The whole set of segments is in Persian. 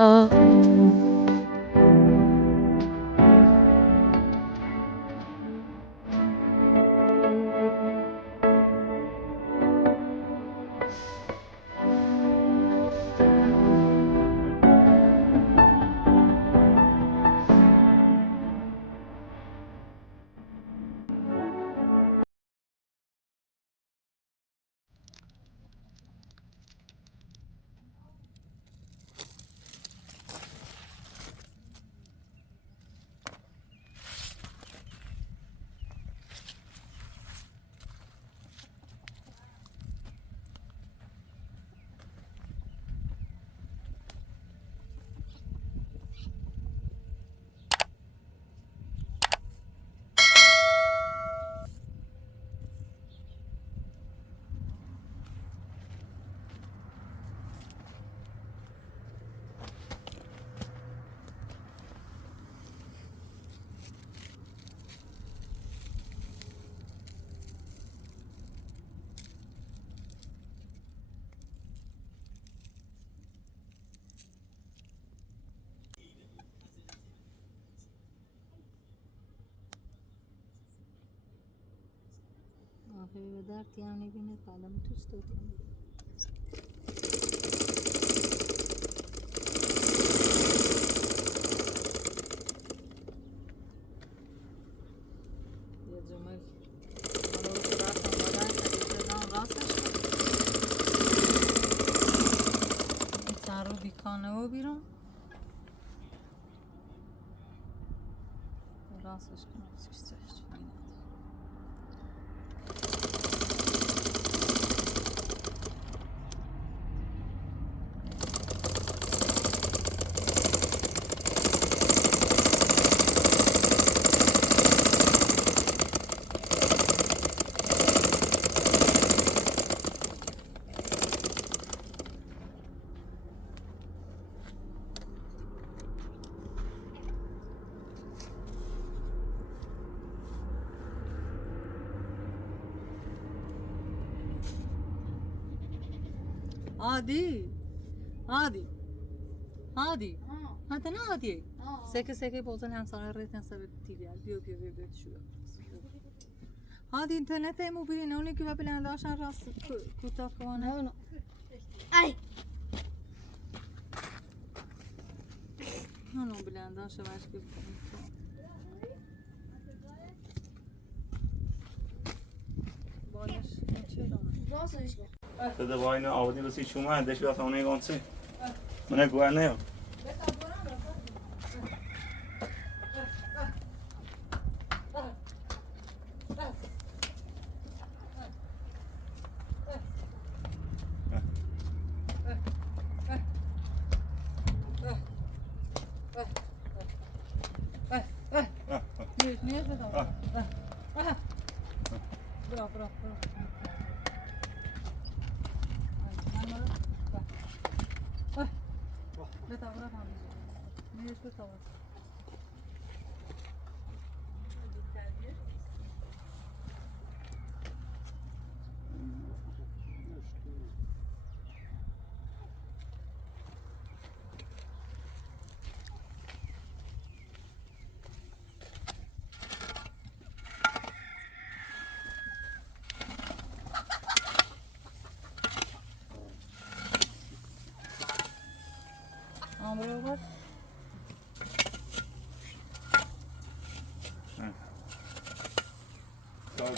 آخه به درد هم نبینه قلم توست دادیم یه جمعه حالا که رفتم بادن خریده دادم راستش این سر رو بیکانه و بیرون راستش کنم سیستش عادي عادي عادي انت نه عادی سکه بازن همسایه ریتن سر تیوی بیو شو عادی اینترنت موبیلی نه که ببینن داشتن راست کوتاه کنه نه ای نه بلند داشته باش که بالش چه راستش ده واین آودی بسی شما دش بیاد اونه گانسی من گوه نه نیست بدم برا بتا برا هم نیست بتا برو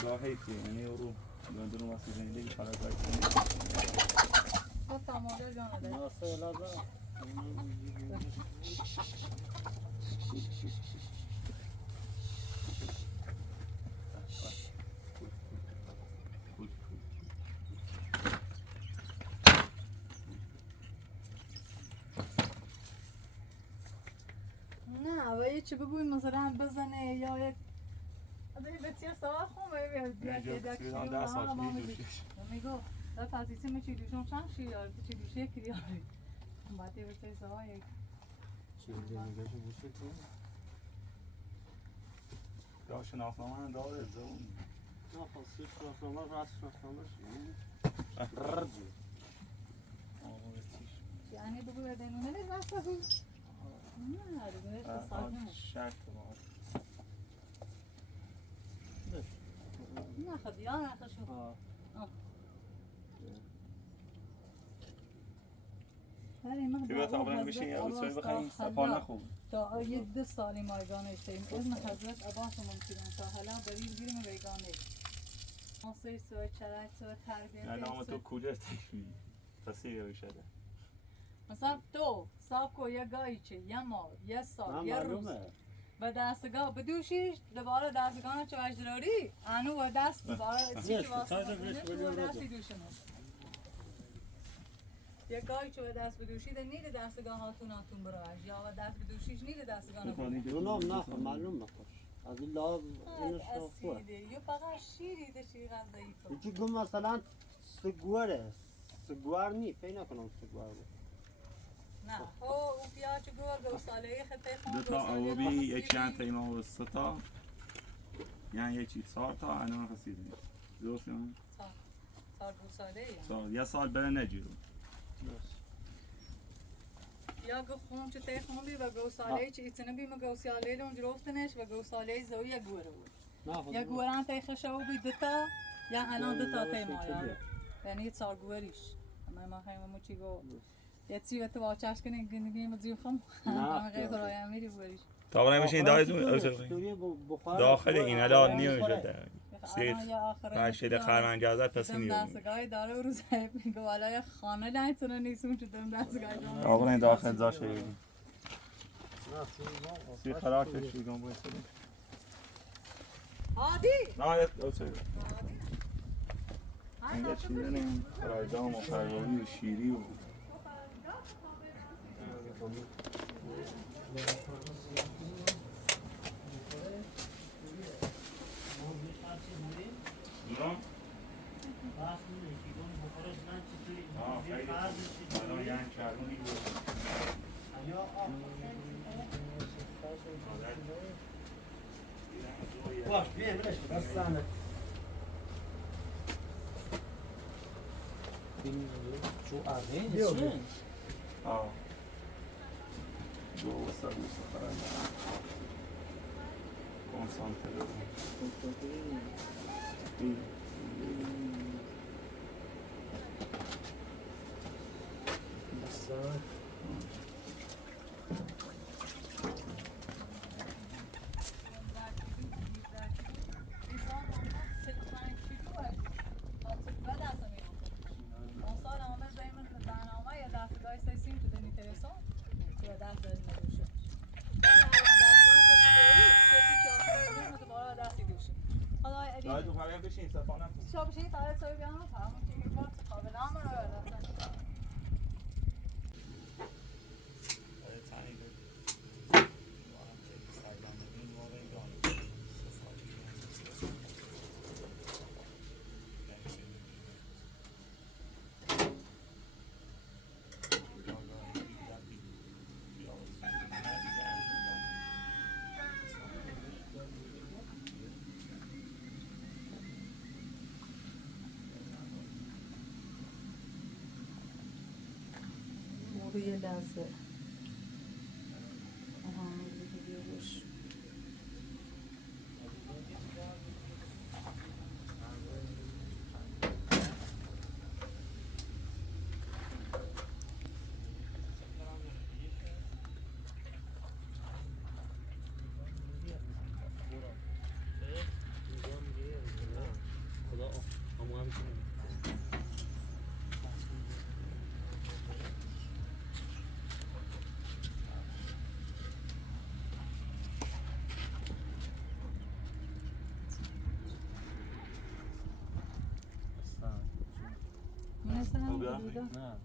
گاه هیچی یعنی رو گندرو واسه زندگی خلاص باید خود تماده جانه ده ناسه لازم نه و یه چی بگوی مثلا بزنه یا یک بسیار سوال خون میگو در تاسیسی می چی دوشم چند شیار چی دوشه کریاری باتی بسیار سوال یک چی دیگه شو بوشه تو یا شناخنامه داره زون نه خاصی شناخنامه راست شناخنامه رجی یعنی بگو بدنونه راست بله من بیا تا بریم بشین یه روزایی بخریم سپا نخوب تا یه 2 سالی مایگانه استیم ازم حضرت عباس ممکنه تا حالا بریم گیریم ویگانه مصری سوی چرای سوی تربیت نه نام تو کولر تشوی پسی رو شده مثلا تو صاحب کو یه گایی چه یه ماه یه سال یه روز به دستگاه بدوشیش دوباره دستگاه چه وجداری انو و دست دوباره چی واسه دستی دوشنه یه گاهی چه به دست بدوشید نیل دستگاه هاتون برایش یا به دست بدوشیش نیل دستگاه نبود اونم نه معلوم نخوش از این لحاظ اینش خوبه یه فقط شیری ده شیر غذایی تو یکی گم مثلا سگواره سگوار نی فکر نکنم سگوار بود نه او پیاچ گوه گوساله خطه خون دو تا آوابی یه چند تا ایمان و 3 تا یعنی یه چی 4 تا الان رسیدیم درست کنم سال گوساله یا سال یه سال بره نجیرو یا گو خون چه ته خون بی و گوساله چه ایتنه بی گوساله اون جروفتنش و گوساله زوی یا گوره بود یا گوران ته خشاو بی دتا یا الان دتا ته مایا یعنی سال گوریش ما خیلی مو چی گو یه چی وقت واچش کنه گنگیم زیو خم ما غیر رایم میری بوریش تا برای بشین داخل این الان نیومده سیخ رشید خرمنجازه پسی نیومده دستگاه داره روز میگه والا خانه نایتونه نیستون چه دم دستگاه جون آقا این داخل زاشه بگیم سیخ خراب کشیدم باید سریم عادی نه یه اوچه اینجا چی داریم رایدام و خربایی و شیری و دورم؟ خیلی الان یعنی چرمونی بود باش بیا بلش بستانه شو آره آه دو وسط کنسانتره دای تو پریم بشین صفانه کن شو بشین تا سوی بیانو تمام چیزی وقت قابل امر رو روی لحظه آها روش نه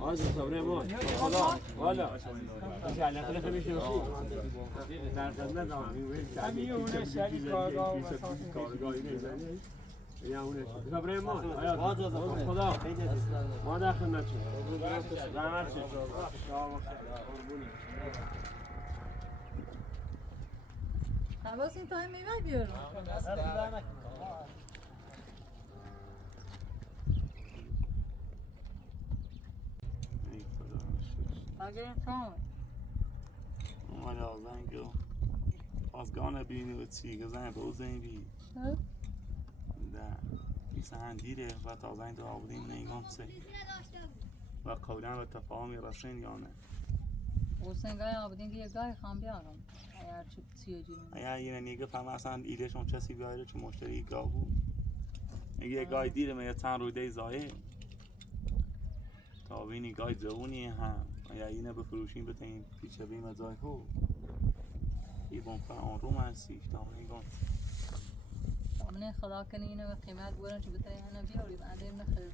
آج صبر ما خدا والا انشالله خدا خمیشه باشی در خدمت همین اونه شری کارگاهی میزنی یا اونه صبر ما خدا ما در خدمت شما زحمت شد عباس این تایم میوه بیارم اگر تایم اومده آزنگو آزگانه بینی و چی گزنه بوزنی بی ده میسه هندیره و تازنگ دو آبودین نیگام سه و قولن و تفاهمی رسین یا نه حسین گای آبادین که یه گای خام بیارم اگر چیه جیرون اگر یه نیگه فهم اصلا ایدهشون کسی بیاره چون مشتری گاه بود یه گای دیره من یه چند رویده زایه تا بینی گای جوونی هم اگر اینه بفروشیم بتاییم پیچه بیم از زای هو یه بانفر آن رو مرسیش تا نیگام من خدا کنی اینو به قیمت بورن چه بتایی اینو بیاری بعد این نخیر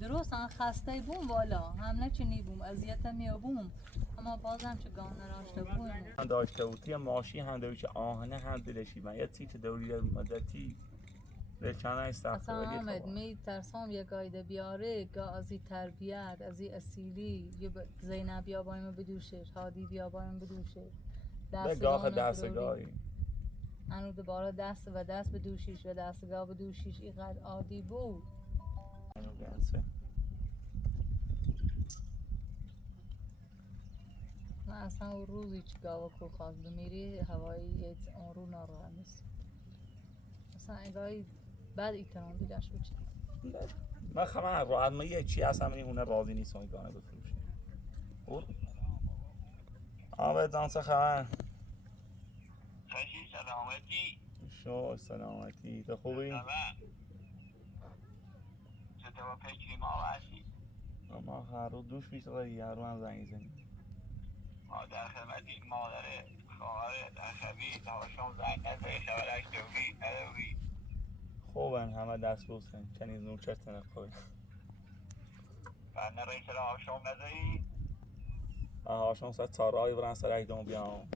درست هم خسته بوم والا هم نه چنی بوم اذیتم می بوم اما بازم چه گان نراشته بوم من داشته بودی ماشی هم دویش آهنه هم دلشی من یه تیت دوری مدتی دلچانه اصلا استفاده آمد می ترسام یه گایده بیاره گاه ازی تربیت ازی اصیلی یه زینب بیا بایم بدوشش هادی بیا بایم بدوشش گاه دستگاهی هنو دوباره دست و دست بدوشیش و دستگاه بدوشیش اینقدر عادی بود من اصلا اون روز هیچ گاوا کو خواست بمیری هوایی اون رو ناراحت نیست اصلا اگه بعد ایتنان دیدش بچه من خمه راحت ما یه چی هست همینی هونه راضی نیست اون گانه بفروشه آبت جانسه خبر خشی سلامتی شو سلامتی تو خوبی؟ چطور فکری ما هستی؟ ما هر رو دوش بیشتر یه رو هم زنگ زنیم ما در خدمتی مادر خواهر در خبی تا شما زنگ نزده خبرش دوری ندوری خوبن همه دست بوسن چنیز نور چرتنه خوبی و نرین سر آشام نزدی؟ آشان سر تارای برن سر اکدام بیام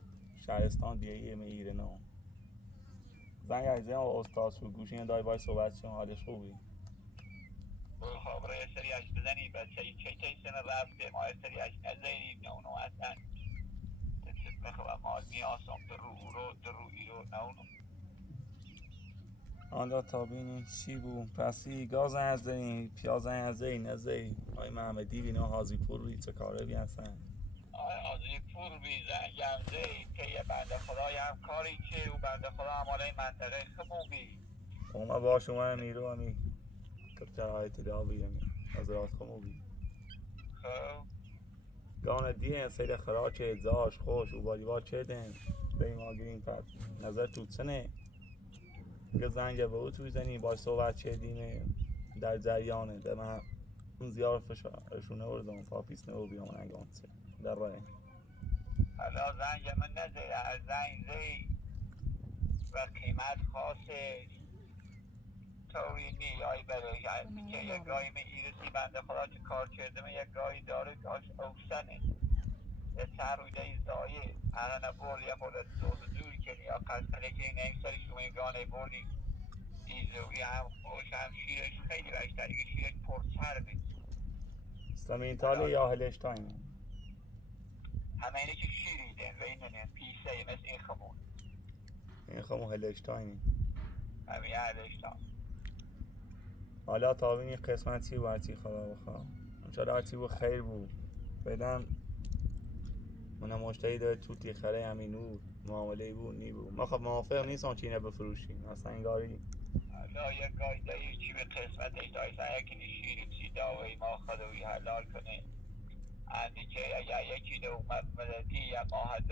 شهرستان دیگه میگیره نو زنگ عزیزم و استاد شو گوشین دای بای صحبت شما حالش خوبی برو خبره یه سری اش بزنی بچه چه سنه رفته ما یه سری اش نزدیم نه اونو اصلا تطبیق بخواه مال میاسم در رو ایرو نه اونو آنجا تا بینیم چی بود پسی گاز از داریم پیاز از داریم نزدیم آی محمدی بینو حاضی پور روی چه کاره بی هستن آزی پور بیزن یمزه که یه بنده خدا هم کاری که و بنده خدا هماله منطقه خمون بی ما با شما میرو همی کب جرهای تدا بیم نظرات خمو بی خب گانه دیه سید خراچ ازاش خوش و بالیوار چه دن بریم آگرین پد نظر تو سنه که زنگ به او توی زنی با صحبت چه دینه در جریانه در من اون زیار فشارشونه وردم پاپیس نو بیام نگانسه در راه حالا زنگ من نزده از زنگ زی و قیمت خاصش طوری نی آی بره که یه گاهی می ایرسی بنده خدا که کار کرده من یه گاهی داره که اوسنه یه چند رویده ای زایه الان بول یه مورد دوری کنی یا قصده که این این سری شما این گانه بردی ایزوی هم خوش هم شیرش خیلی بشتری که شیرش پرسر بید سمین تاله یا هلشتاینه همه اینه که شیریدن و این پیسه مثل این خمون این خمو هلشتاینه همین هلشتان حالا تابینی قسمتی و هرچی خدا بخواه چرا هرچی بود خیر بود بدم منم مشتری داره توتی خره همین نور معامله بود نی بود ما خب موافق نیستم چینه بفروشیم اصلا انگاری حالا یه گایده چی به قسمتش دایستن یکی شیری چی داوی ما خدوی حلال کنه اندی که اگر یکی دو اومد مدتی یا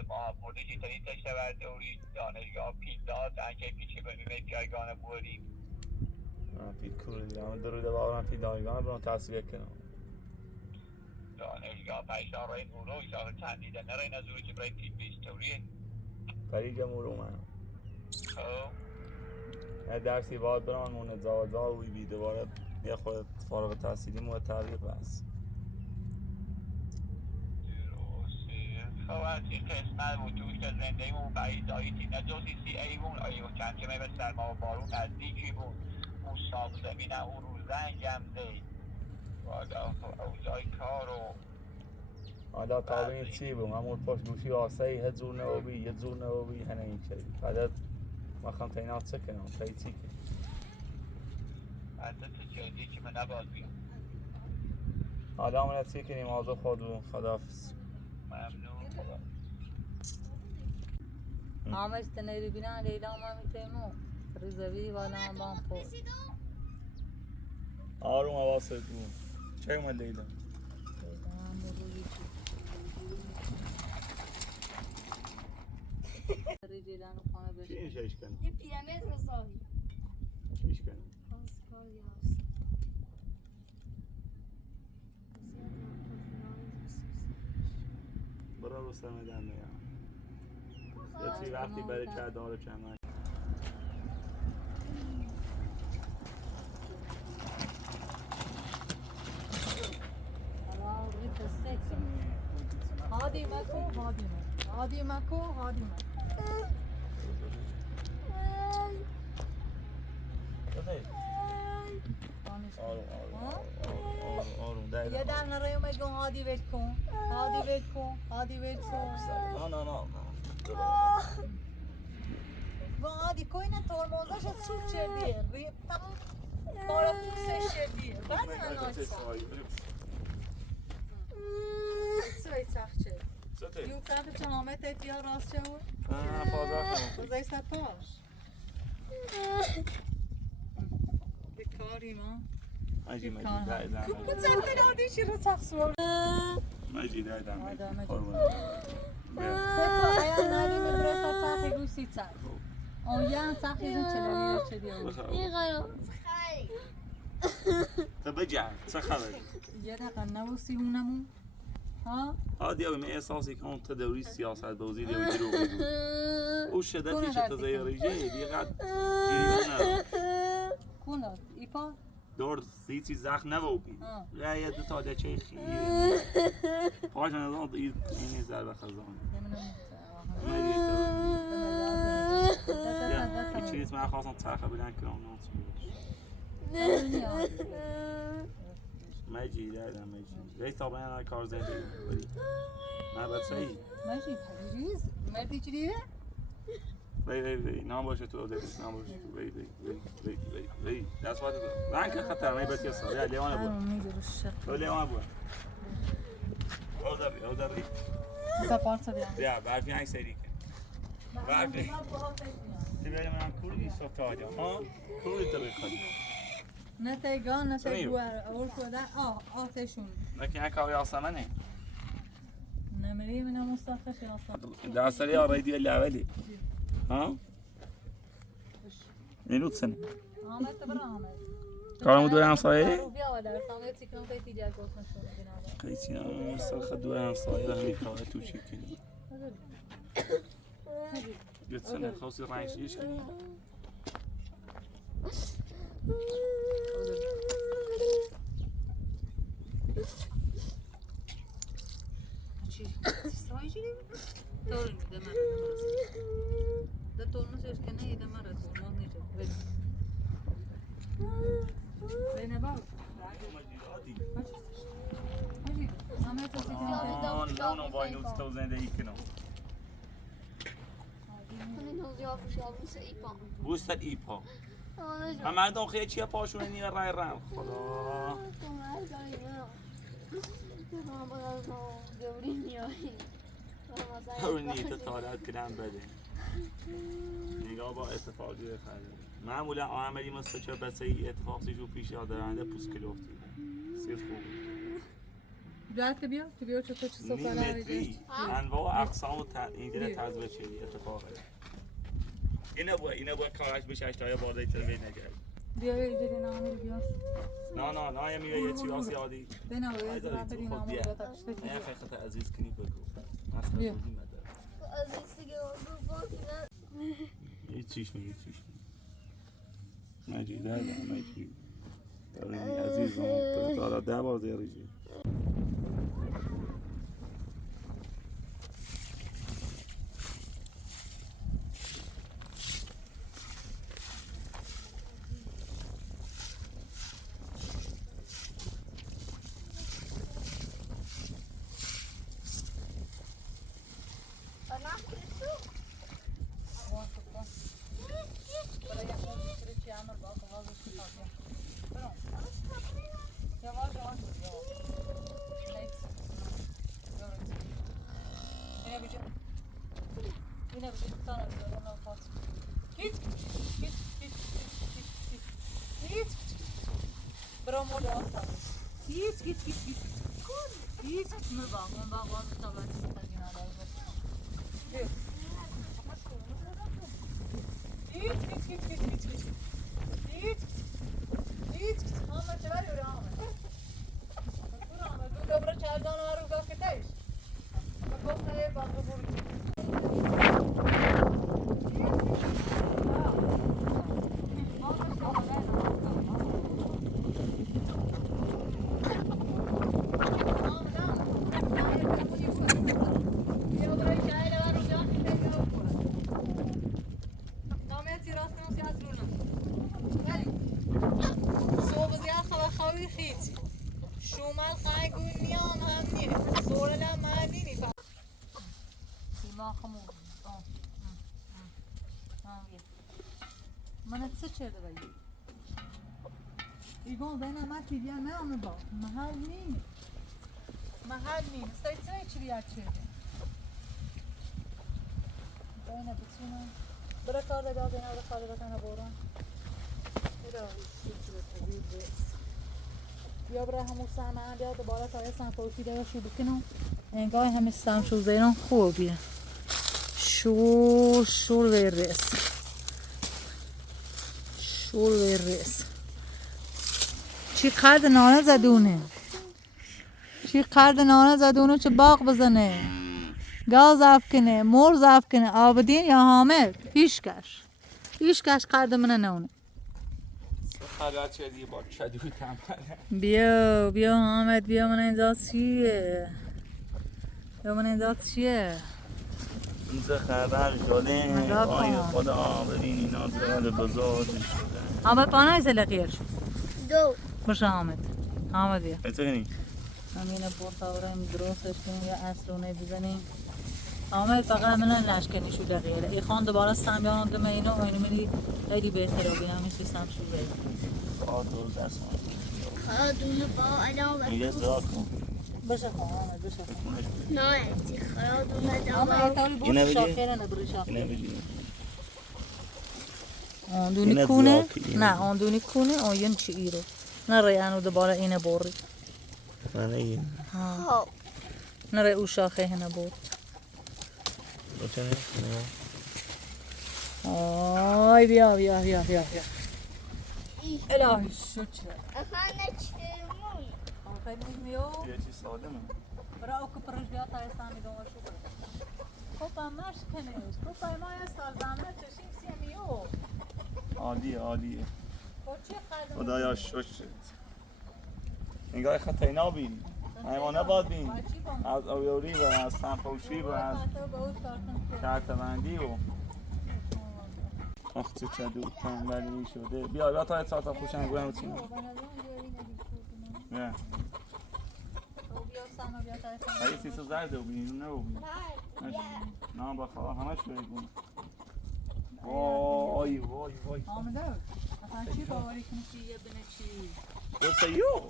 ماه بوده که تایی تشته بر دوری دانشگاه پیل داد انکه پیچه کنیم پیایگانه بودیم پیل کوری دیدم دروده باورم پیل دانشگاه برام تصویه کنم دانشگاه پیشان رای نورو ایشان چند دیده نرای نزوری که برای پیل بیستوریه پریج مورو من خب یه درسی باید برام مونه زاوزا روی بی دوباره یه خود فارغ تحصیلی مورد تغییر بس خب از این قسمت بود توش که زندگی اون بعید داییتی نجاسی سی ایوون آیو چند که به سرما و بارون نزدیکی بود اون ساق زمینه اون رو زنگم دی والا اوضاع کار و حالا تا ببینید چی بود همون پشت گوشی آسایی هد زور نوبی یه زور نوبی هنه این چی بعد ما خواهم تینات سکنم تایی چی که حتی تو چیزی که من نباز بیام حالا من چی کنیم آزو خودو خدافز ممنون خدا آمش تنیری بینا لیلا ما میتیمو رزوی والا بام پول آروم آواسه دو چه اومد لیلا رجیلان خانه بشه چی ایش کنی؟ یه پیرامید رو ساهی ایش کنی؟ پاسکال یارس برا رو سرمه دمه یا چی وقتی بره چه داره چه من حالا ریت سکس هادی مکو هادی مکو آروم دایده یه در نرایو میگم هادی ویت کن نه و هادی کوینه ترموزش سوپ چردیه تمام بارا فوکسش چردیه بعد من نایسا سوی سخت چه یو ساعت چه همه تیتیا راست چه بود بزای سر پاش به کاری ما مجی دایدم کن سرت نادی چی رو سخت سوار مجی دایدم سکو ایان ناری مدرسه ساخی گوشی سر آیان ساخی زن چلوی چه دیو این قرار تا بجع چه خبری؟ یه دقیقه نبوسی هونمون ها؟ دیگه من احساسی که اون تدوری سیاست بازی دیگه رو بگو او شدتی چه تزایریجه دیگه قد جیریونه کونات ایپا؟ دور سیتی زخم نبودی یا یه دو تا دچه خیلی پاش نزان این ضربه خزان این چیز من خواستم ترخه بدن کنم مجی دادم مجی ریس تا بیان کار زندگی بری نه باید صحیح مجی پریز مردی چیه؟ وی نام باشه تو دادش نام باشه وی that's what من که خطر می بچه سال یا لیوان بود لیوان بود اوزابی تا پارسا بیان بیا برفی هنگ سری کن برفی تی بری من کوری صبح آجا ها کوری تو بخوادی نه تیگان نه تیگوار اول کده آتشون نکی هنگ کاری آسمانه نمری من مستخدش آسمان دستری آرای دیگه لولی ها minut sene. Ahmet de bra Ahmet. کارمو دور همسایه؟ بیا ولر تام تیکون پی تیجا گفتن شو ببینم. قیچی هم سرخ دور همسایه و همین کاره تو چی کنی؟ گفت سنه خواستی رنگش کنی؟ چی؟ سایه چی؟ طور میده من ده تورموزش که نه ایده مرا تورموز نیست بینه باو نه وای نوز تو زندگی کنم بوستر ایپا هم مردم خیلی چیه پاشونه نیه رای رم خدا اون نیت تارت کنم بده نگاه با اتفاقی بخرید معمولا عملی مثل چه بسه ای اتفاقی جو پیش آدرنده پوست کلوفتی سیف خوب بیاد بیا تو بیا چطور چه سفره متری انواع اقسام و اینجوری تزویج شدی اتفاقی اینه با کارش بشه اشتهای باردهی تلوی نگرد بیا اینجوری نامیر بیا نه میوه یه چی واسی عادی بنا یه ذره بری نامیر بتا کشته نه خیلی عزیز کنی بگو بیا عزیز دیگه اون باقیه هیچیش مجید داره عزیزم داره 10 بار زیادی هیچ مربع من باقوان طبعا تستخدمين على هیچ همه چهاری و رامه دو برای چهردان آرو گفت که تایش گفت نه باقی برو من چه چرده بایی؟ ایگون بین ما تیبیا نه آمد با محل نیم استایت چه بیاد چرده بین بتونم برای کار داد بین برای کار داد نه بوران ایرا بیا برای همون سامان بیا دوباره تا یه سان پوشیده و شو بکنم انگار همه سام شو زیران خوبیه شور ورس چی قرد نانه زدونه چه باغ بزنه گاز افکنه مرز افکنه آبدین یا حامل هیچکش قرد منه نونه خلاص شدی با چدو تنبله بیا حامد بیا من اینجا چیه اینجا خبر شده آی خدا ببین اینا زرال بزرگ شده حامد پانه ایسه لقیر شد دو باشه حامد بیا ایسا کنی؟ همینه برتا بریم درستش کنیم یا اصلونه بزنیم حامد فقط من لشکنی شو لقیره ای خان دوباره سمیان دمه اینو میری خیلی بهتره و بینم این سیستم شو بید خواهد دست خرادونه با علامه میگه زراد کن باشه حامد باشه نه تی خرادونه حامد دوا ایتالی بود شاخیره نبری شاخیره اینه بگی آندونی کونه نه آندونی کونه آین چی ایرو نه ریانو دوباره اینه بوری من این خب نه ری او شاخه هنه بور بچه آی بیا الهی شد چه افانه چمون آخه میو یه چی ساده من برای او که پرش بیا تا استانی دوما شو برد خب همش کنش خب ما یه سال زمه چشیم سی میو عالیه خب چی قدم خدایا شد انگار خطای نابین حیوانه باید بین از آویوری و از تنفوشی و از شرطمندی و وقتی چدو تنبلی شده بیا تا ساعت خوشنگ گویم بچینم نه هایی سیسو زرده و بینید نه و بینید نه با خواه همش بگون وای آمده اصلا چی باوری کنی که یه بینه چی دوسته یو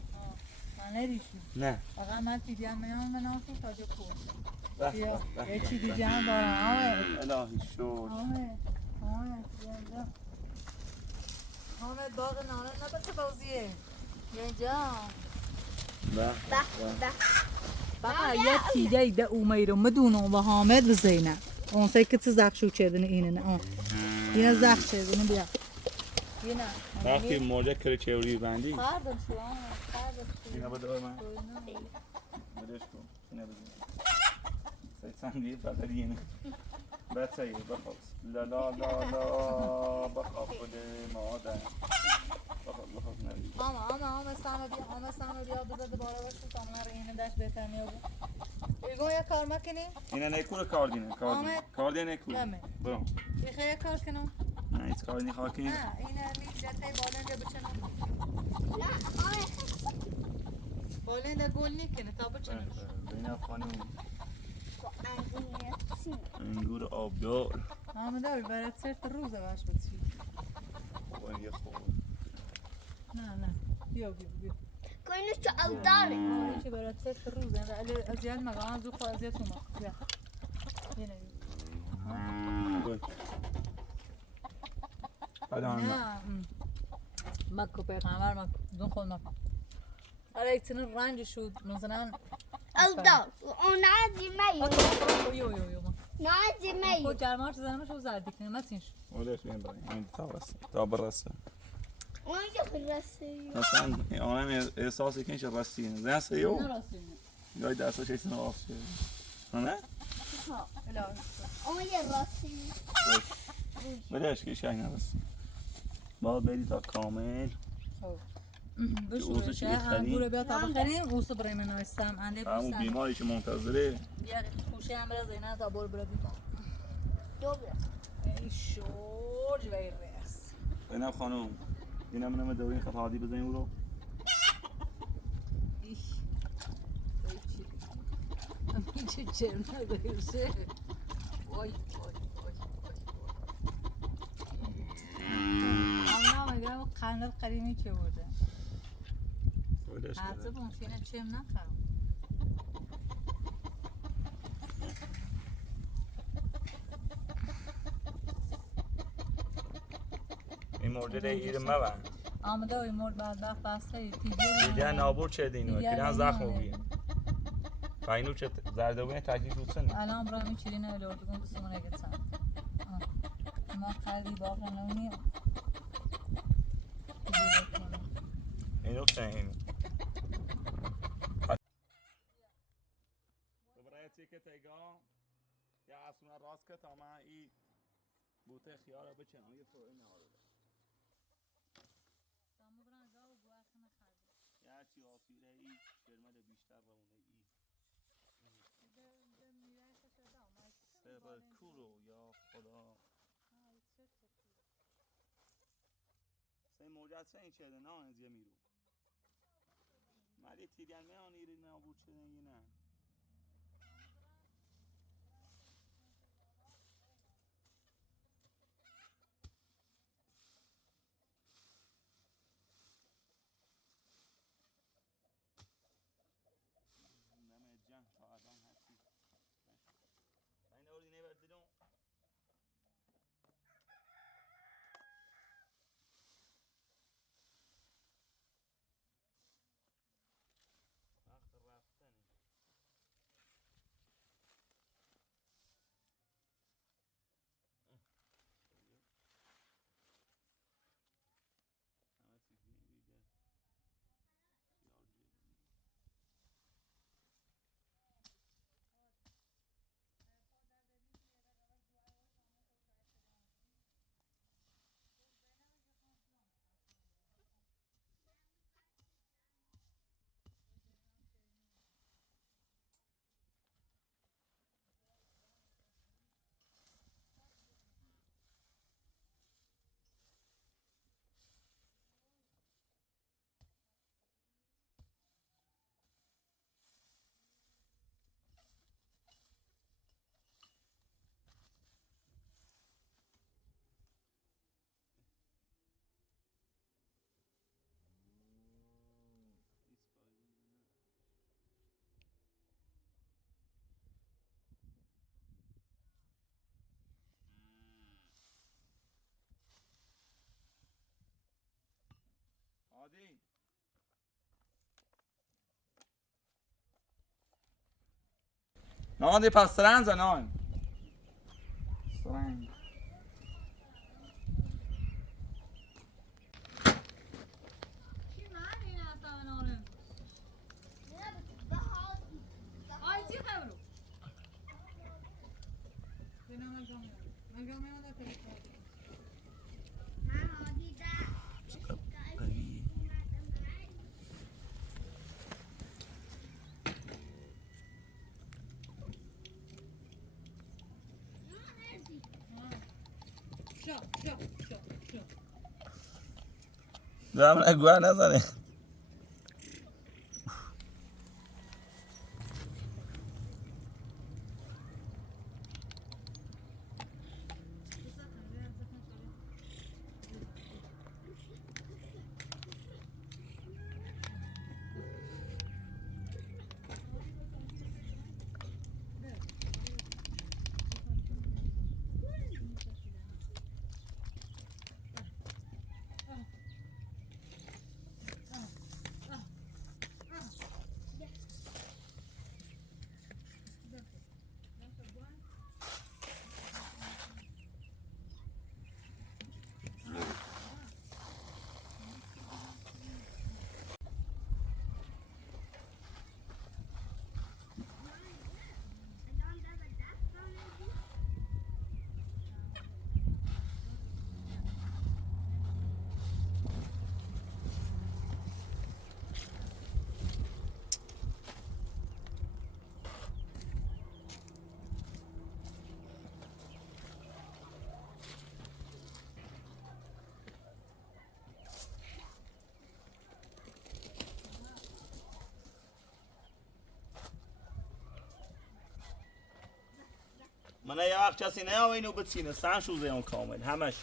من نریشی نه فقط من دیدیم میان بناسون تا جو کن بیا یه چی دیدیم دارم الهی شد حامد باغ نانه نبسه بازیه یه اینجا بقى یه تیده ده اومیر مدونم و حامد و زینب اون سکت زخ شو چردن اینه اینه زخ چردن بیا اینه وقتی موجه کره چوری بندی خردم شو اینه بده من بدش کن اینه بده سید سندی بقید اینه بعد سید بخواست لا بخواب بده مادر بخواب نبید آمه سامه بیا بزرد باره باشو سامنه رو اینه داشت بهتر میابه ایگون یه کار مکنی؟ اینه نیکوره کاردینه نیکوره برو بیخه یه کار کنم؟ نه ایت کاردینی خواه کنی؟ نه اینه جته بالنده بچنم بالنده گل نیکنه تا بچنم بینه خانم انگور آبدار آمده برات سرت روزه باش بچی خواه یه خواه نه بیا کنیش تو اوداره چی برات سرت روزه ازیاد مگه زو خواهد ازیاد تو ما بیا اینه نه مکو پیغمبر مکو دون خود مکو آره ایتن رنج شد مثلا أودار ونادي مي یو نادي خود مي جرمار زنمش رو زردی کنه متینش ولش بین برای این تا برسه وين في الرسي مثلا آنم احساسی که این راستی نه زنسه یو نه راستی نه یا درسا چیزی نوافشه نه؟ وين الرسي بلش که شای نرسه باید بری تا کامل بشوره چی شه بخری؟ انگور بیا تا بخریم اوسو برای من نوستم انده همون بوستم بیماری که منتظره یه خوشه هم برای زینه تا بر برای بیمار دوبلة ای شورج و ای رس بینم خانم اینم نمه دوری خط حادی بزنیم او رو ایش این چه چرم ندارشه وای وای وای اما نمیدونم قندل قدیمی چه بوده ولش حتی کنه ممکنه چم نخرم این مورد ایر مبن آمده اوی مرد بدبخت بسته دیگه نابور چه دینو دیگه کلیان اینو زخم آره. بگیر اینو چه زرده بگیر تکلیف روسنه الان برای می چیلی نویل اردگون بسیمونه گتسن ما خردی باقی نونیم اینو چه اینو برای چی که تیگا یا اصلا راست که تا من ای بوته خیار رو بچنم یه فوری نهارو یا چی آسیره ای شرمل بیشتر و اونه ای سر کورو یا خدا سه موجد سه این چه نه از یه میرو مالی تیریان می آن ایری نابود شده یه نه نمه جن تا الان هستی این اولی نبردیدم وقت رفتنه همه چیزی میگه خیال جدی عادی نادی پس سرنگ زنان سرنگ دارم نگوه نزنه من یه وقت کسی نه اینو بچینه سن شوزه اون کامل همش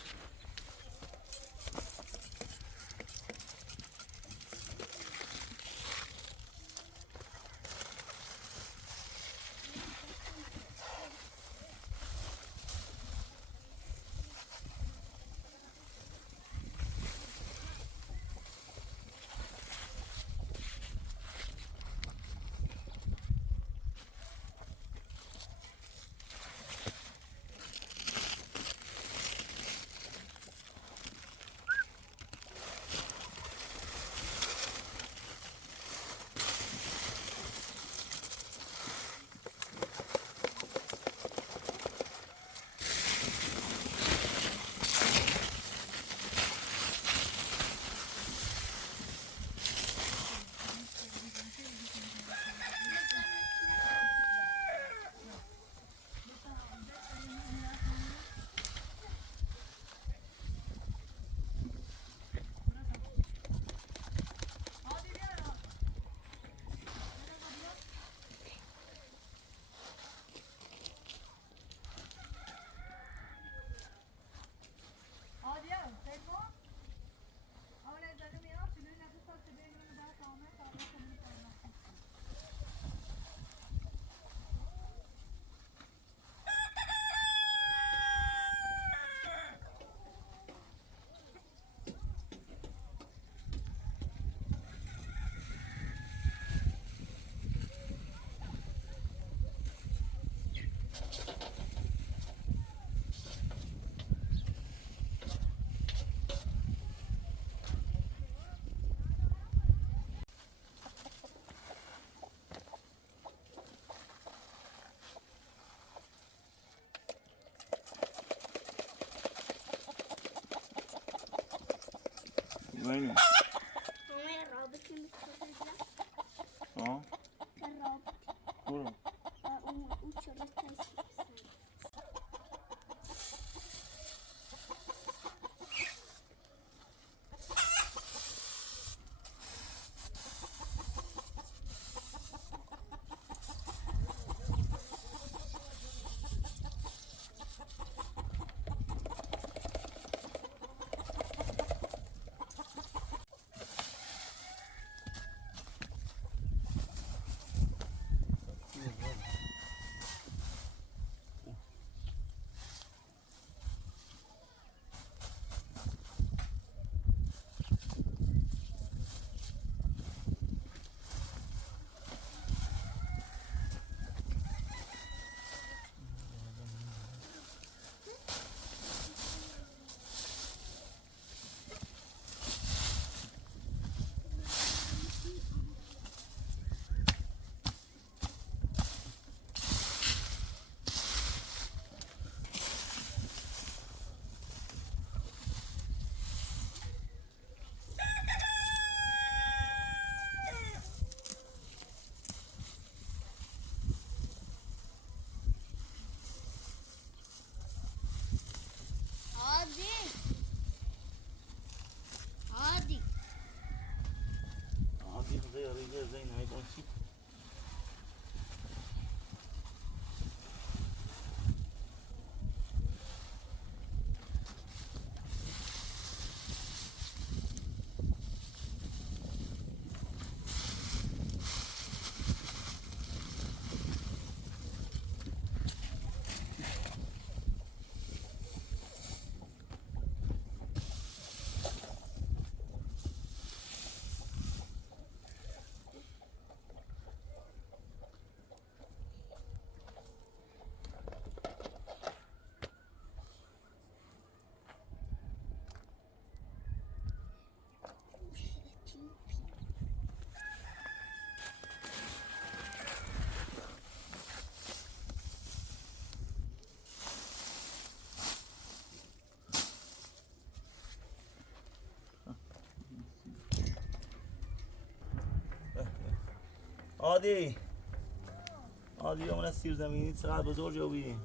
ببینیم همه رابطی میکنه ها برو اون چرا تایسی عادی عادی زي زي هيكون شيء عادی عادی اون سیر زمینی چقدر بزرگ جویی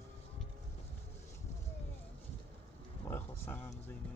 وای خواستم هم زیمه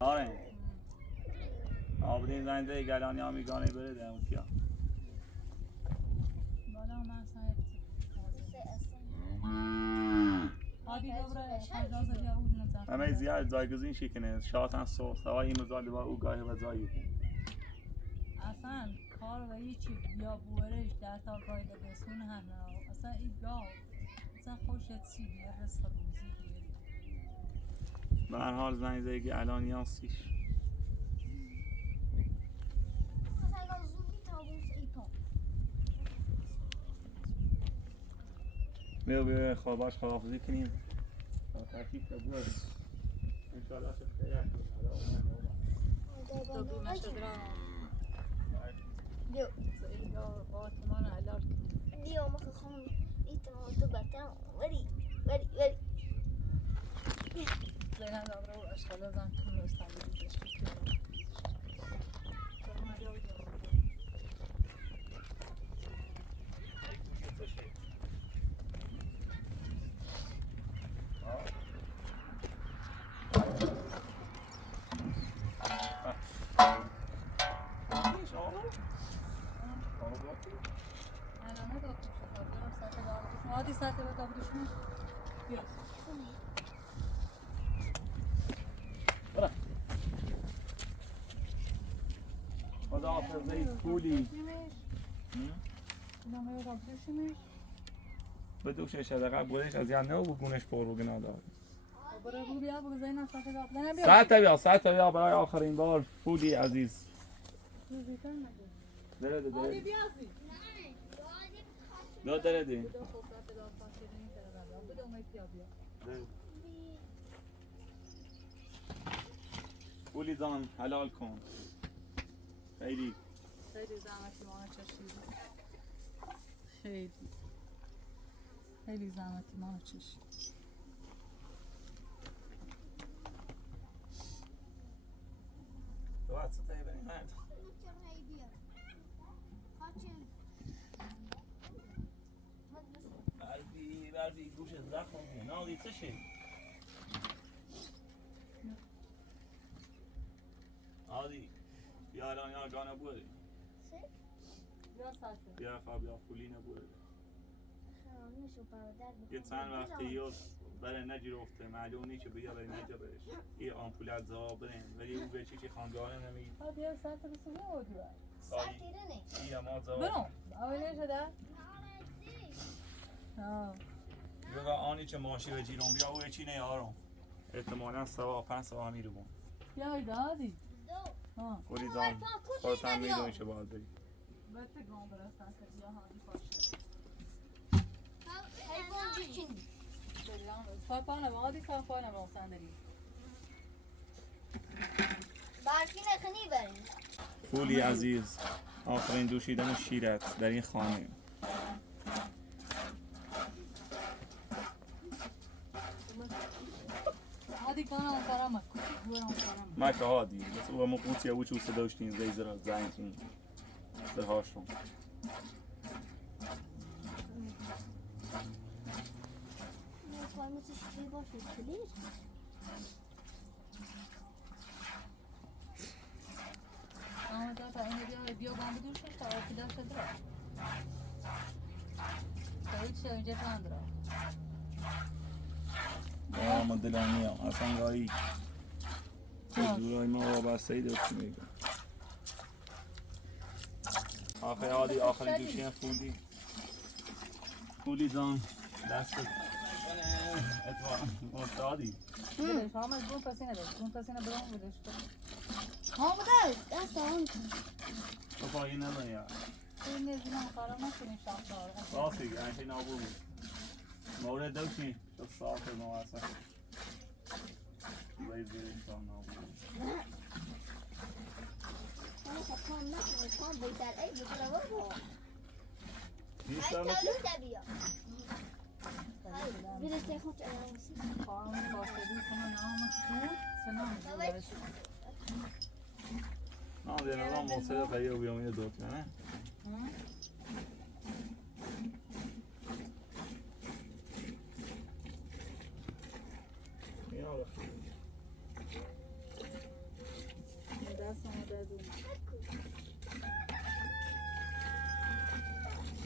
آره آبدین زنده گلانی ها میگانه بره ده اون کیا بالا من سایت عادی دوباره خجاز بیا بود نزد همه زیاد جایگزین شکنه شاتن سو سوای مزال با او گاه و زایی اصلا کار و یه چی بیا بورش در تا قایده بسون همه اصلا این گاو اصلا خوشت سی بیا رسخ روزی بیاری به هر حال زنگ زیگی الانی ها سیش بیا خواباش خداحافظی کنیم تحقیق بود انشاءالله چه خیلی دو مشدرا بيو یا باطمان علال بيو ما خون يتم تبعتهم وري وري وري زینا دابره و اشغال زن کنم استعداد بزش بکنم عادی ساعته به دابرشون بیاز خداحافظی پولی نامه دابرشونش به دوشش دقیقه بودش از یه نو بگونش پر بگنا دار برای بگو بیا بگو زینا ساعته دابرشون بیا ساعت بیا برای آخرین بار پولی عزیز دره ده عادی دره بیازی دو دره ده بدو خود ساعته دابرشون این طرف بدو می بیا بیا پولی دان حلال کن خیلی خیلی زحمتی مانه چشیدی خیلی خیلی زحمتی مانه چشید تو از سطحی بریم مرد برفی گوشت زخم کنی نالی چه شد عادی بیا الان یا گانه بوده بیا ساعته بیا خواب یا فولی نبوده یه چند وقتی یاد برای نجیرفته معلوم نیست که بیا برای نجا برش یه آمپولت زواب برین ولی اون به چی خانگاره نمید بیا ساعته بسو بیا بودی یه ما زواب برو اولی شده بیا آنی چه ماشی به جیرون بیا اوه چی نه آرام احتمالا سوا 5 سوا میره بون بیا ایده عادی کوری زام خودت هم میدونی چه باید بری بته گام برای ساعته بیا هادی پاشه صاحب پانه با عادی صاحب پانه با صندلی برکی نخنی بریم پولی عزیز آخرین دوشیدن شیرت در این خانه عادی کنم کارم گورم کارم ما که هادی بس او مقوطی او چو صداشتین زیزر زنگتین درهاشون کارمون چی باشه کلیر آمده تا این بیا گام بدوشش تا آفی داشت درا تا هیچ اینجا چند درا ما دلانی هم اصلا گاهی جورای ما وابسته ای داشتی میگم آخه عادی آخرین دوشی هم پولی زان دست استادی بدش آمد بون پسینه بش بون پسینه برام بدش ها بوده دست اون تو پایی نداری یا این نزدیم کارم نکنیم شاختار راستی گرنشی نابور بود مورد دوشی شد صاف ما اصلا باید بریم شام نابور انا كمان نحن كمان بيتال اي بيتال وهو نیست هاي همه چی؟ تالو تبيا هاي Villes ter goed aan. خواهم باستدی کنه نامش بود سنام بود نه دیگه نظام موسیقی خیلی بیامین دوت نه دست آمده دون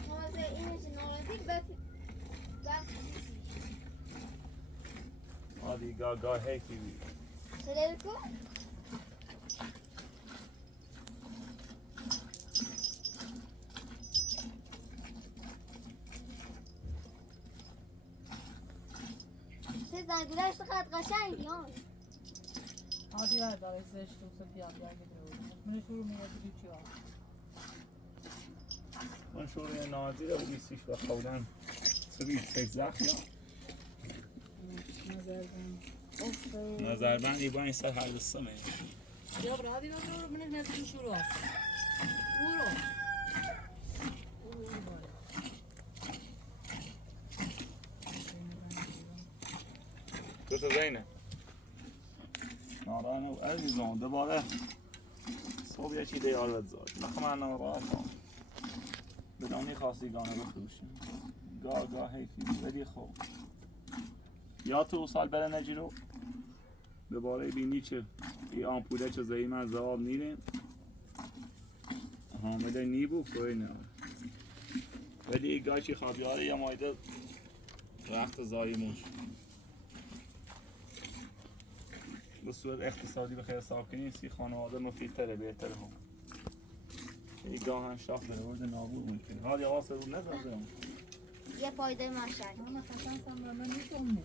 Maar ze image nodig dat آدی گاه هیکی بی Será que Siz zangiler sıkat kaşan ya. عادی ور داره زشت و سفید گرده من شروع میاد چی ها من شوری نازی رو بیستیش و خودن سبید سک زخم یا نظر بندی با این سر هر دستمه یا برادی برو من نزدیک شروع است برو تو زینه نارانه و عزیزان دوباره صبح یه چی دیارت زاد نخمه نارانه بدانی خواستی گانه بفروشیم گاه حیفی بدی خوب یا تو سال بره نجیرو دوباره بینی چه ای آمپوله چه زهی من زواب نیریم حامله نیبو کوی نه ولی ای گاه چی خوابیاره یا مایده وقت زایمونش به صورت اقتصادی بخیر حساب کنیم سی خانواده مفیدتره بهتره هم ای گاه هم شاخ به ورد نابود ممکنه حالی آقا سرور نزنزم یه پایده مشک. من خشن من نیستم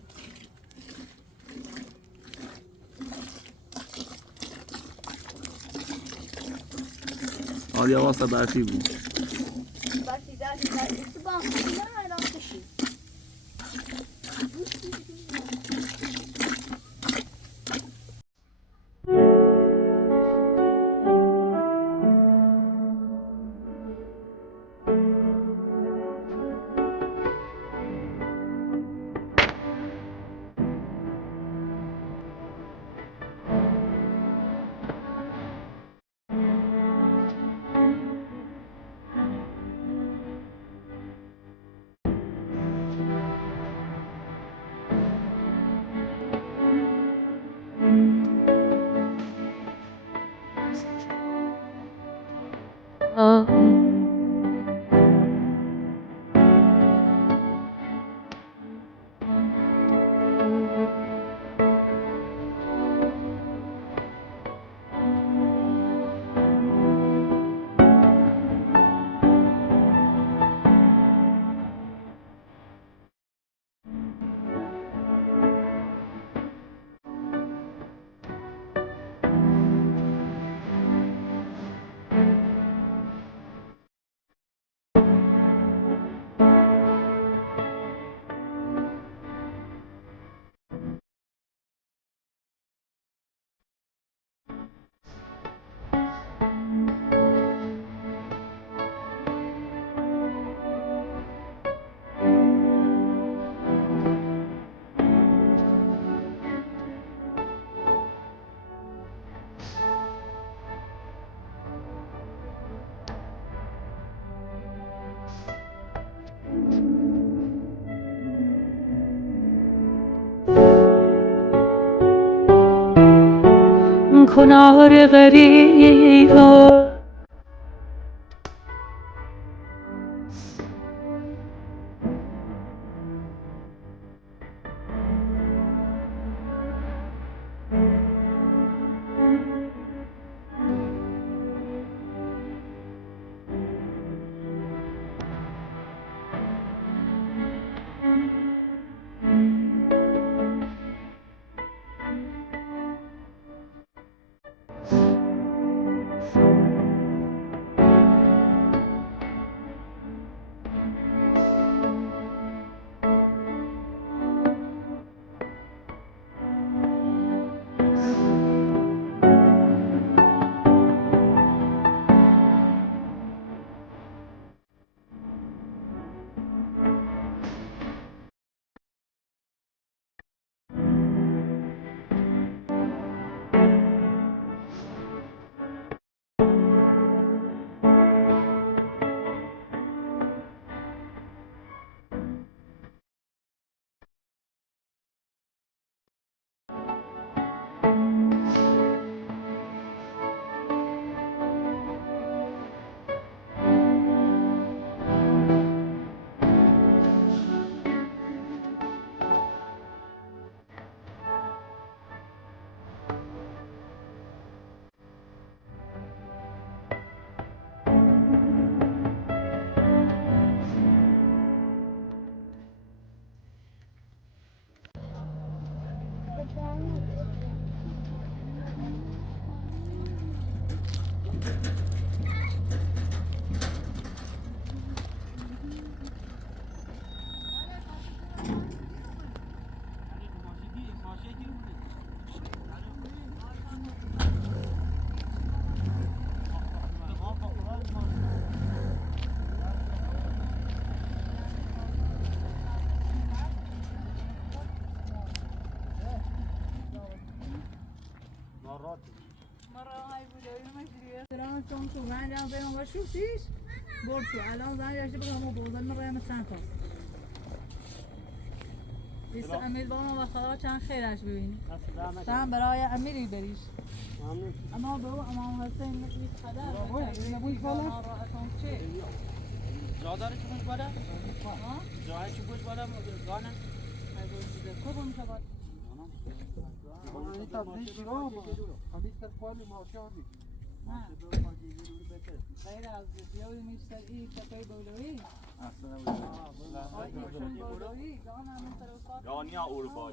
حالی آقا سر برفی بود Bak güzel üstü bağımsızlar her an kışı. کنار غریبا مرة هاي بودایی مشریه درام چون تو من جام برام و شوفیش برد شو الان زن یاشتی بگم بودن مرة مثلا تا بیست امیل با ما و خدا چند خیرش ببینی تام برای امیری بریش اما به او امام حسین مثل خدا نبوی بالا چه زادار چی گوش بالا؟ زادار چی گوش بالا؟ گانه؟ کدوم میشه بالا این تبدیل شما همین سرکوانی ماشاهدی غیر از زیادی میشه ای تپه بولوی بولوی جان همین سر استاد گانیا اروپا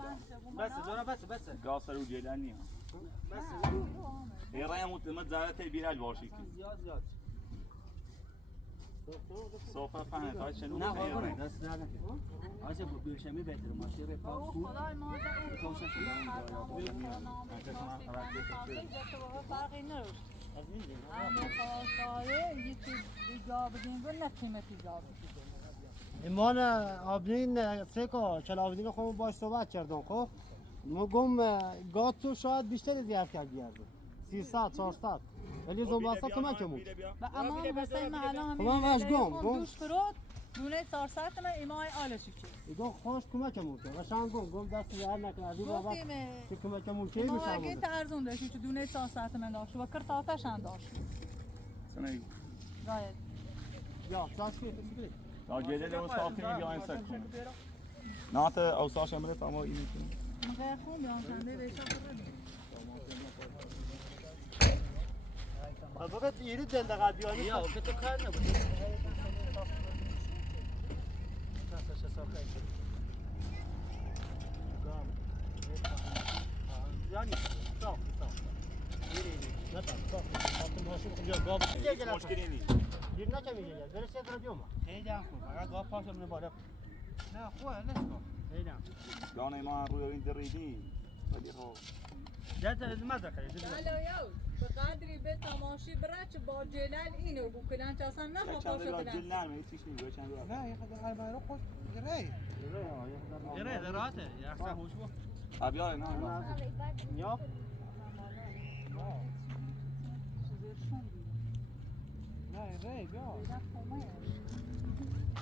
بس جانا بس قاصر وجيلاني بس هي رايه متزارته بيرال باشي زیاد سوفا فهمت هاي شنو نه بابا دست در نکن آجه با بیرشمی بهتره ماشی رفا خوب خدای ما کوشش فرقی نداشت همه خواستاره یه چیز جا بدین و نه قیمتی جا بدین ایمان آبنین سکا چلاودین خود باش صحبت کردن خب ما گم گاتو شاید بیشتر زیاد کرد بیارده 300 400 ولی زنباسا کمکمون و امام حسین من الان من واش گم دوش فرود دونه 400 من ایمای آلشی که ایگو خوش کمکمون کرد قشنگ گم دست زیاد نکردی بابا که کمکمون کی ما میشه اگه ارزون داشتی که دونه 400 من داشت و کرد آتش انداش سنه راید یا ساش کی فکری لا جديد وصافي بيان سكن نعطي اوصاش امرت اما يمكن مگه خون بیان کنده بهش فقط ایرو دندقه بیانی یا که تو کار نبود یعنی صاف نه صاف حتی ماشین خود گاب مشكلة ني دیر نکمی گیره برش یک رادیوم خیلی هم خوب فقط گاب پاشم نه بالا نه خوبه نشکا خیلی هم قانا ما روي وين دريدين بدي هو جات ماذا كان حالا یو به قدری به تماشی برچ با جلال اینو بکنن که اصلا نه چند پاشو راجل بدن نرمه هیچیش نمیگه چند راجل نه یه خدای حال رو خوش گره گره دراته یا احسن هوش بو ابيار نه یا نه ری بیا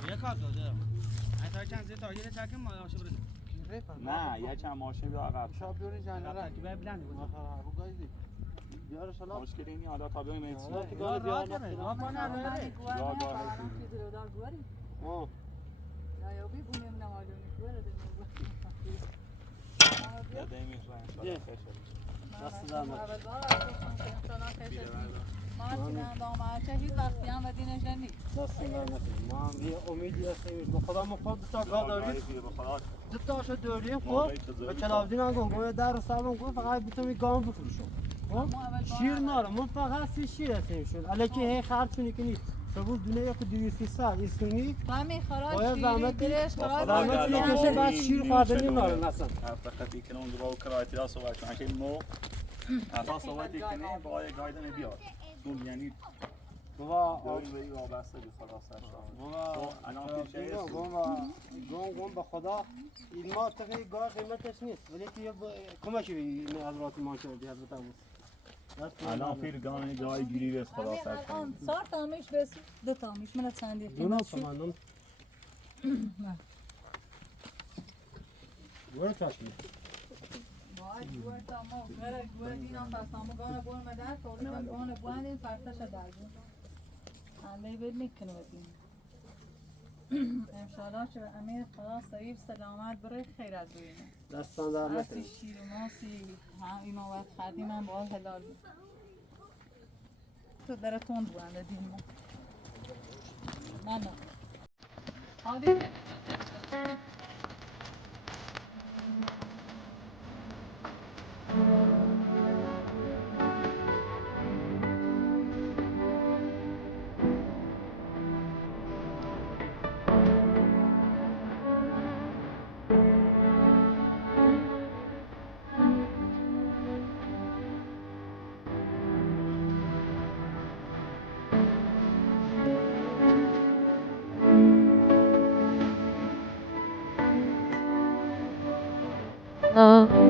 یه کار داده تا چند زیت آگیر چکم ما آشه برد نه یه چند ماشه بیا عقب شاب بیاری جنرال که به بلند بود رو گایدی بیار شلا مشکلی نی حالا تا بیایم ایتسی گار بیار نه پانا رو آه یا بی بونیم نمالونی گوره ده دیمیش را انشالله خیشه دست دارم ما سینم دامرچه هیچ وقتی هم و دینش نی دست دارم ما هم یه امیدی هستیم با خدا ما خود تا گاه داریم دو تاشو داریم خب و چلاودین هم گم در سالن گفت فقط بتونی گام بفروشم شیر نارم ما فقط 30 شیر هستیم شد الکی هی خرج کنی که نیست سبوز دونه یک 200 ایستونی همین خراج باید شیری زحمت درش خراج زحمت میکشه بعد شیر خواردنی نارم اصلا فقط که اون رو کرایتی را صحبت کنم که مو اساس صحبتی کنه باید گایدن بیاد اون یعنی بابا داری به این وابسته به خدا سرشان بابا الان پیش گم به خدا این ما تقیی گاه قیمتش نیست ولی که کمکی این حضرات ما کردی حضرت عباس الان پیر گانی جای گیری به خدا همین سرشان الان 4 تامیش بس 2 تامیش من چندی دونا قیمت شد تمام ورا تاشی باید گوه تامو گره گوه دینم پس تامو گانه بول مدن تولی کن گانه بوندین فرتش درگون همه بید میکنه بدین امشالا چه امیر خدا صحیب سلامت برای خیر از دوینه دستان در هرچی نکنی شیر و ماسی اینا باید خدیم هم باید حلال بود تو داره تند بونده دین ما نه حالی love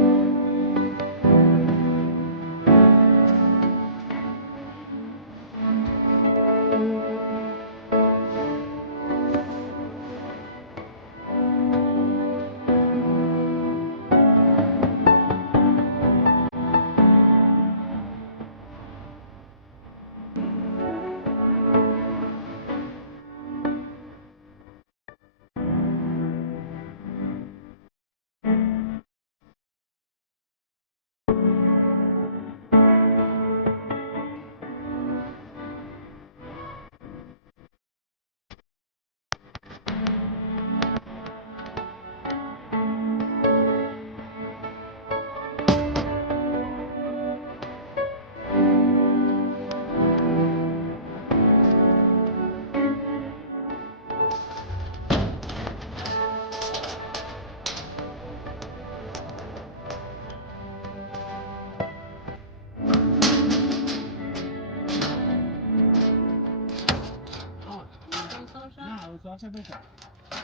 چه بکن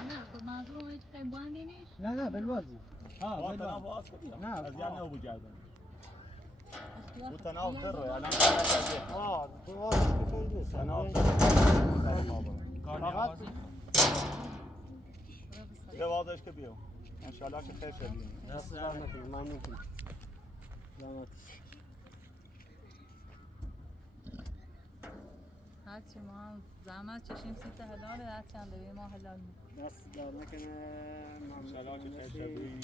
نه خب منظورم هیچ قیبانی نیست. نه بلوازی ها تناو بلوازی باز کنی نه از یاد نبود گردن اختیار او تناو خود در رو بیار الان زمان. ها بلوازی که خیلی دوست تناو در ما برو فقط یه وازش که بیو انشالله که خیر شدیم دست در نکنی من نکنی زحمتش هرچی ما هم زحمت چشیم سیت حلاله هرچی هم دوی ما حلال میکنیم. دست در نکنه انشالله که خیر شدیم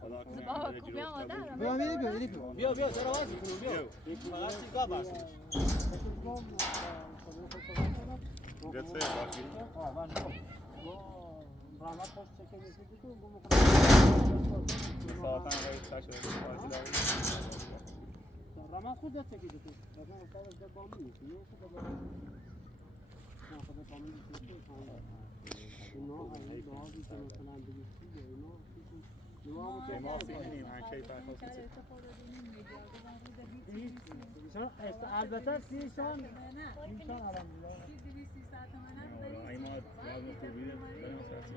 خدا کنه بابا بره کوبی جلو هم آده افتادیم. بیا بیا چرا وازی کنو بیا فقط سیگار بسش گتره باکی رحمت خوش چکه میکنی تو گم ساعتن روی تشه باکی داری رحمت خود چکی تو مثلا استاد از کامی نیست یه خود خود کامی نیست اینا این بازی که مثلا بگیستی اینا ما فیلمیم هنچه فرخواست البته سیشان الان ای ما لازم خوبی بریم سرسی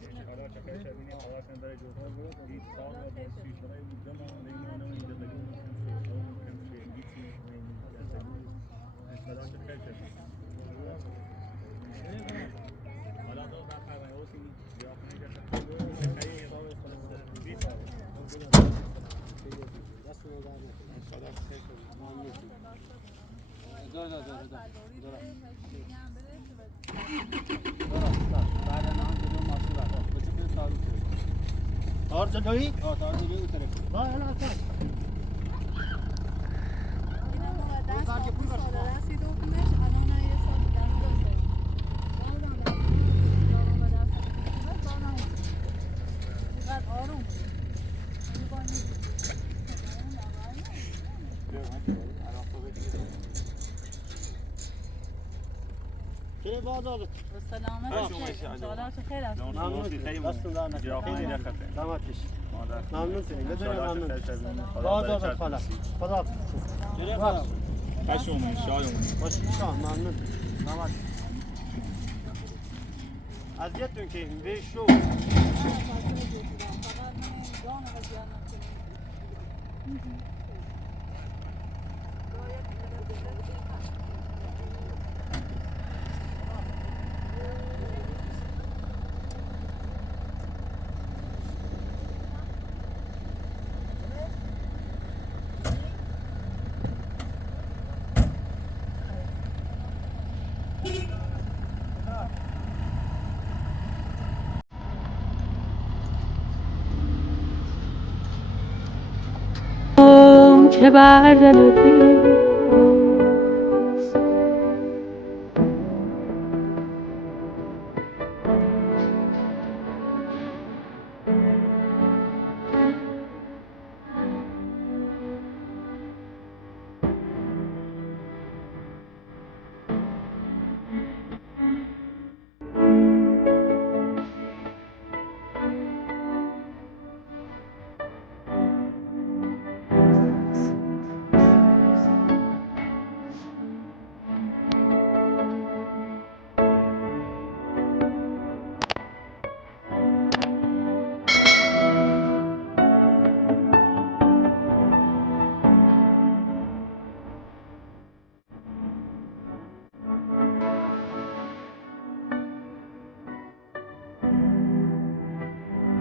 بسیم حالا که خیلی شدینی حالا کن برای جوتا دید سال و باید سویش برای بودن و لیمان و این دلگو ممکن سویش و ممکن سویش بیتی و این حالا که خیلی شدینی حالا دو بخر و اوسی یا کنی که خیلی یه داوی خلاص بیت آره دست رو دار نکنی انشالله خیلی شدینی بعد نام جلو ماشین رفت بچه که تارو کرد تار جلوی؟ آه تار جلوی اون طرف نه نه اصلا چرا باز آلت؟ سلامت انشاءالله که خیر است. ممنون دستون در نکنه زحمت کش ممنون کنیم بدون ممنون باز آلت خدا خدا خوشومون شادومون باشه شان ممنون زحمت اذیتتون که به شو که بردن